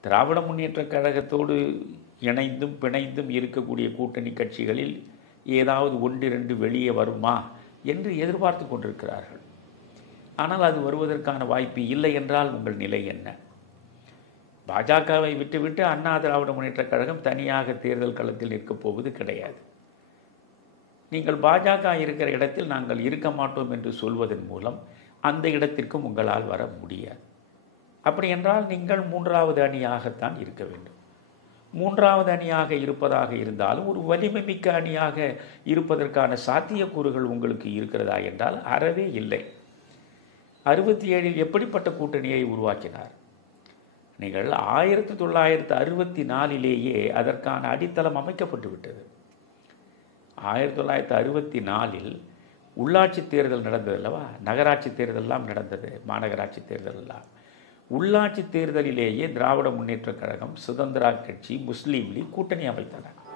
திராவிட முன்னேற்றக் கழகத்தோடு இணைந்தும் பிணைந்தும் இருக்கக்கூடிய கூட்டணி கட்சிகளில் ஏதாவது ஒன்றிரண்டு வெளியே வருமா என்று எதிர்பார்த்து கொண்டிருக்கிறார்கள். ஆனால் அது வருவதற்கான வாய்ப்பு இல்லை என்றால் உங்கள் நிலை என்ன? பாஜகவை விட்டுவிட்டு அண்ணா திராவிட முன்னேற்றக் கழகம் தனியாக தேர்தல் களத்தில் நிற்கப் போவது கிடையாது. நீங்கள் பாஜக இருக்கிற இடத்தில் நாங்கள் இருக்க மாட்டோம் என்று சொல்வதன் மூலம் அந்த இடத்திற்கும் உங்களால் வர முடியாது. அப்படி என்றால் நீங்கள் மூன்றாவது அணியாகத்தான் இருக்க வேண்டும். மூன்றாவது அணியாக இருப்பதாக இருந்தாலும் ஒரு வலிமை மிக்க அணியாக இருப்பதற்கான சாத்தியக்கூறுகள் உங்களுக்கு இருக்கிறதா என்றால் அறவே இல்லை. 67 எப்படிப்பட்ட கூட்டணியை உருவாக்கினார்? நீங்கள் 1964 அதற்கான அடித்தளம் அமைக்கப்பட்டு விட்டது. 1964 உள்ளாட்சி தேர்தல் நடந்தது அல்லவா? நகராட்சி தேர்தலெல்லாம் நடந்தது, மாநகராட்சி தேர்தல் எல்லாம். உள்ளாட்சி தேர்தலிலேயே திராவிட முன்னேற்றக் கழகம், சுதந்திரா கட்சி, முஸ்லீம் லீக் கூட்டணி அமைத்தனர்.